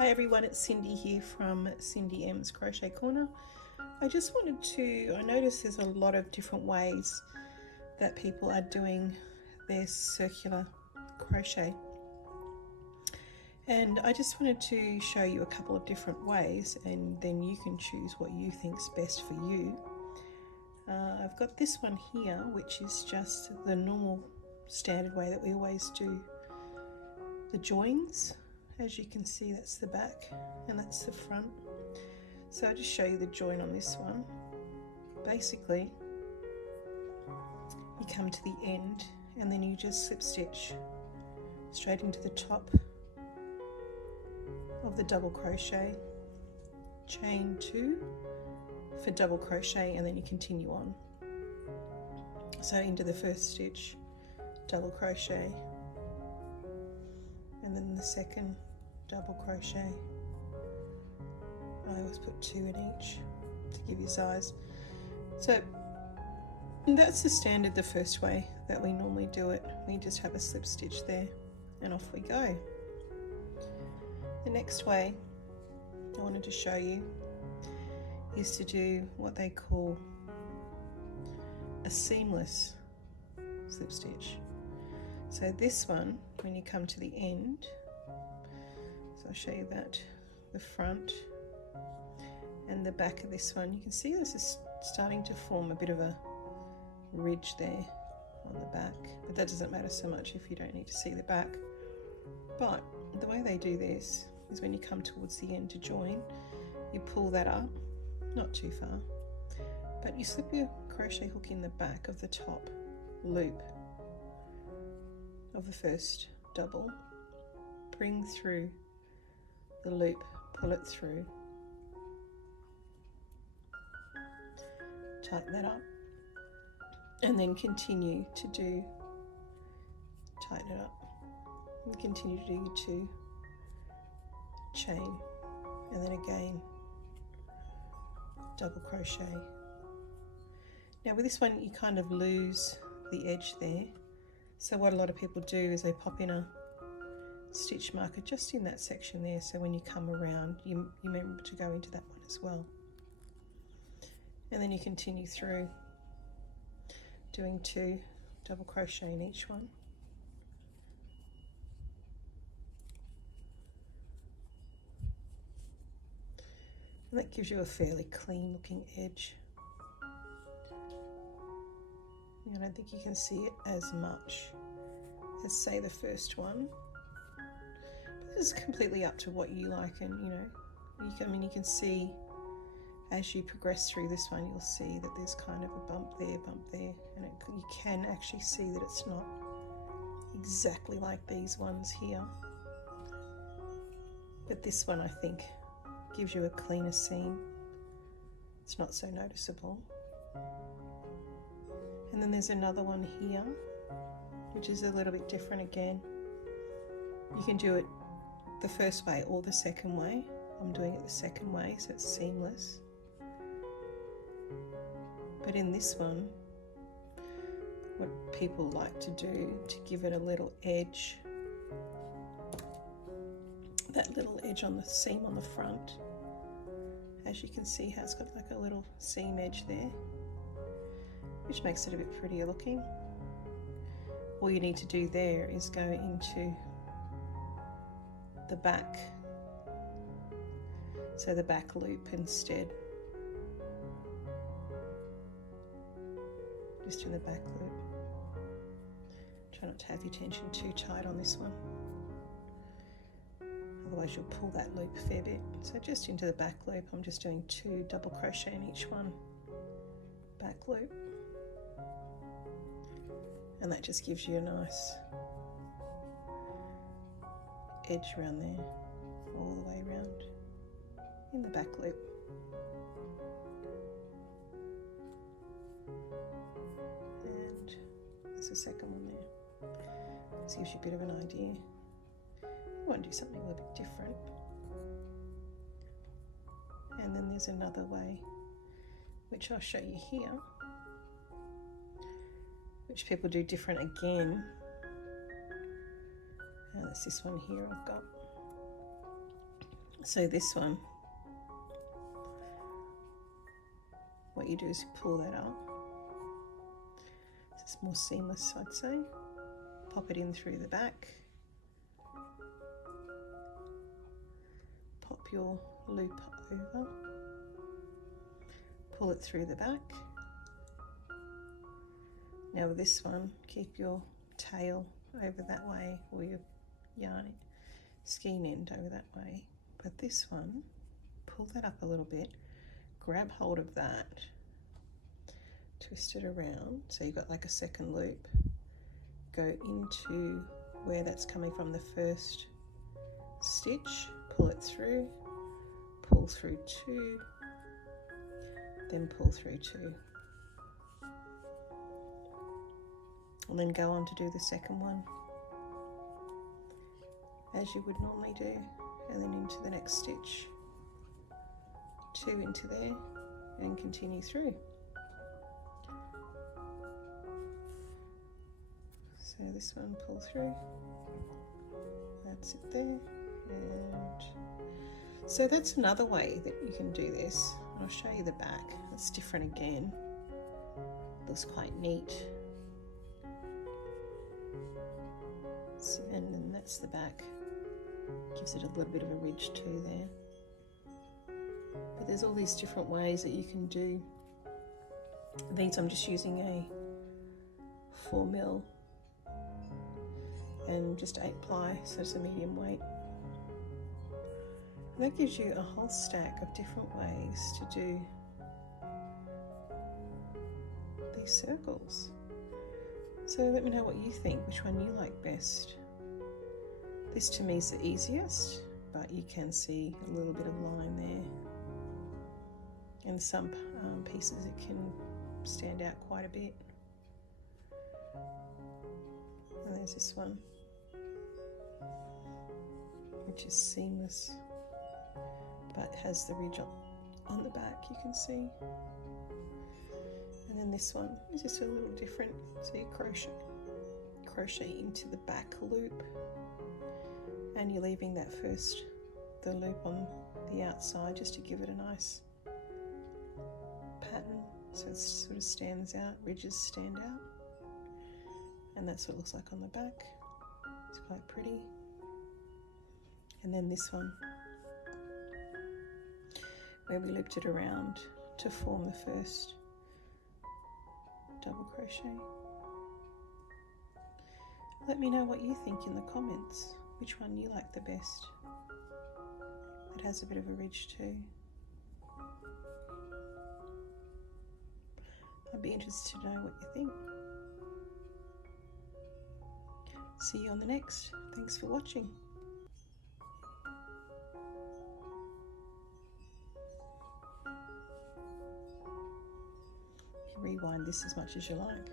Hi everyone, it's Cindy here from Cindy M's Crochet Corner. I noticed there's a lot of different ways that people are doing their circular crochet. And I just wanted to show you a couple of different ways, and then you can choose what you think's best for you. I've got this one here, which is just the normal standard way that we always do the joins. As you can see, that's the back and that's the front. So I'll just show you the join on this one. Basically, you come to the end and then you just slip stitch straight into the top of the double crochet, chain 2 for double crochet, and then you continue on. So into the first stitch, double crochet, and then the second double crochet. I always put 2 in each to give you size. So that's the standard, the first way that we normally do it. We just have a slip stitch there and off we go. The next way I wanted to show you is to do what they call a seamless slip stitch. So this one, when you come to the end, so I'll show you that, the front and the back of this one, you can see this is starting to form a bit of a ridge there on the back, but that doesn't matter so much if you don't need to see the back. But the way they do this is when you come towards the end to join, you pull that up, not too far, but you slip your crochet hook in the back of the top loop of the first double, bring through the loop, pull it through, tighten that up, and then continue to do, tighten it up, and continue to do your 2 chain, and then again double crochet. Now with this one you kind of lose the edge there, so what a lot of people do is they pop in a stitch marker just in that section there, so when you come around you remember to go into that one as well. And then you continue through doing 2 double crochet in each one. And that gives you a fairly clean looking edge. I don't think you can see it as much as, say, the first one. But this is completely up to what you like, and you can see as you progress through this one, you'll see that there's kind of a bump there, and you can actually see that it's not exactly like these ones here. But this one, I think, gives you a cleaner seam. It's not so noticeable. And then there's another one here, which is a little bit different again. You can do it the first way or the second way. I'm doing it the second way, so it's seamless. But in this one, what people like to do to give it a little edge, that little edge on the seam on the front, as you can see how it's got like a little seam edge there, which makes it a bit prettier looking. All you need to do there is go into the back, so the back loop instead, just in the back loop. Try not to have your tension too tight on this one, otherwise you'll pull that loop a fair bit. So just into the back loop, I'm just doing 2 double crochet in each one, back loop, and that just gives you a nice edge around there, all the way around in the back loop. And there's the second one there. This gives you a bit of an idea. You want to do something a little bit different. And then there's another way, which I'll show you here, which people do different again. And there's this one here I've got, So this one, what you do is you pull that up. It's more seamless, I'd say. Pop it in through the back. Pop your loop over. Pull it through the back. Now with this one, keep your tail over that way, or your yarn skein end over that way. But this one, pull that up a little bit, grab hold of that, twist it around so you've got like a second loop, go into where that's coming from, the first stitch, pull it through, pull through 2, then pull through 2, and then go on to do the second one as you would normally do, and then into the next stitch, 2 into there, and continue through. So this one, pull through, that's it there, and so that's another way that you can do this. I'll show you the back. It's different again. Looks quite neat. So, and then that's the back. Gives it a little bit of a ridge too there. But there's all these different ways that you can do these. I'm just using a 4mm and just 8 ply, so it's a medium weight. And that gives you a whole stack of different ways to do these circles. So let me know what you think, which one you like best. This to me is the easiest, but you can see a little bit of line there. And some pieces it can stand out quite a bit. And there's this one, which is seamless, but has the ridge on the back, you can see. And then this one is just a little different. So you crochet into the back loop, and you're leaving that the loop on the outside just to give it a nice pattern, so it sort of stands out, ridges stand out. And that's what it looks like on the back. It's quite pretty. And then this one, where we looped it around to form the first double crochet. Let me know what you think in the comments, which one you like the best. It has a bit of a ridge too. I'd be interested to know what you think. See you on the next. Thanks for watching. You can rewind this as much as you like.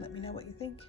Let me know what you think.